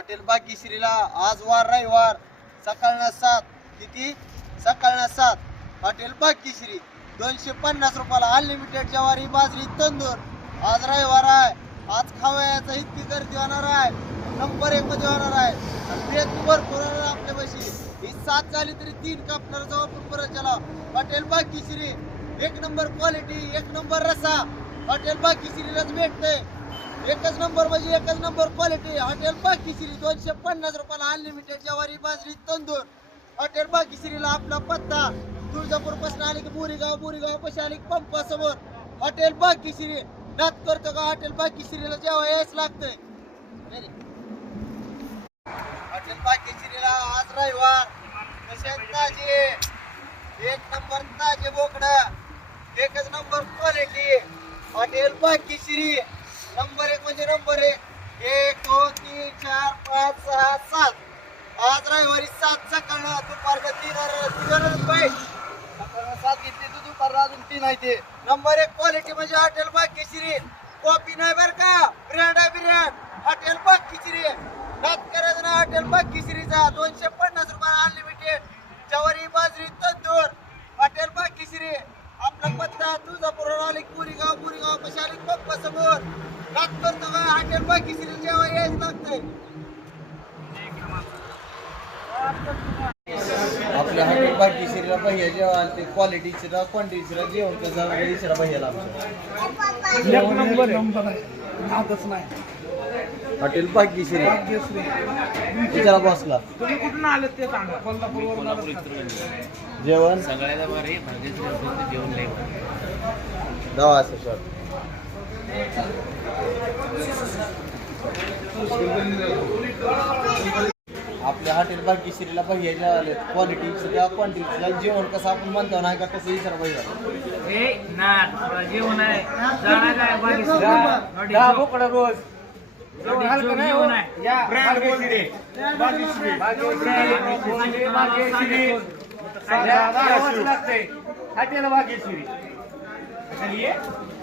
Hotel भाग्यश्रीला आज वार रविवार सकाळना 7 किती सकाळना 7 हॉटेल भाग्यश्री 250 रुपयाला अनलिमिटेड ज्वारी बाजरी तंदूर। आज रविवार आहे, आज खावयाचा इतकी गर्दी होणार आहे, नंबर 1 मध्ये होणार आहे। बेत भरपूर होणार आपल्या पैशी ही 7 झाली तरी 3 कापणार जाऊ आपण परत चला। Hotel Bhagyashree 1 number quality 1 number रसा हॉटेल भाग्यश्रीलाच भेटते। एकच नंबर म्हणजे एकच नंबर क्वालिटी हॉटेल भाग्यश्री 250 रुपयाला अनलिमिटेड ज्वारी बाजरी तंदूर। हॉटेल भाग्यश्रीला आपला पत्ता तुळजापूर पासून आले की बोरीगाव पाशी आले की पंपा समोर हॉटेल भाग्यश्री। नात करतो का हॉटेल भाग्यश्रीला जेव्हा यायच लागतंय। हॉटेल भाग्यश्रीला आज रविवार कसे ताजे 1 नंबर ताजे बोकडा एकच number quality hotel Bhagyashree number 1 म्हणजे नंबर 1 1 2 3 4 5 6 7 आज रविवारी 7 सकाळ दुपारच्या 3 रुपये सकाळ 7 घेतली तू दुपार अजून 3 आहे ते नंबर 1 क्वालिटी म्हणजे हॉटेल भाग्यश्री। कॉपी नाही बर का ब्रँड आहे ब्रँड हॉटेल भाग्यश्री। नात करायचं ना हॉटेल भाग्यश्रीचा 250 रुपये अनलिमिटेड ज्वारी बाजरी तंदूर हॉटेल भाग्यश्री। आपला पत्ता तुळजापूर आले बोरीगाव पाशी आले पंपा समोर नात करतो का हॉटेल भाग्यश्री जेव्हा यायच लागतंय। आपल्या हॉटेल भाग्यश्रीला भैया जेव्हा ते क्वालिटीचं क्वांटिटीचं जेवण कसं विचारा भैयाला आमच्या नंबर आहे नादच नाही हॉटेल भाग्यश्री विचारा बसला तुम्ही कुठून आले ते सांगा। कोल्हापूर जेवण सगळ्याला बरे भाग्यश्री जेवण नाही दवा असं सर आपल्या हॉटेल भाग्यश्रीला भैया जेवाले क्वालिटीचं क्वांटिटीचं जेवण कसं आपण म्हणतो नाही का कसं विचारा भैया जेवण आहे जाणार काय भाग्यश्री 10 बोकडा रोज जेवण आहे या भाग्यश्री हॉटेल भाग्यश्री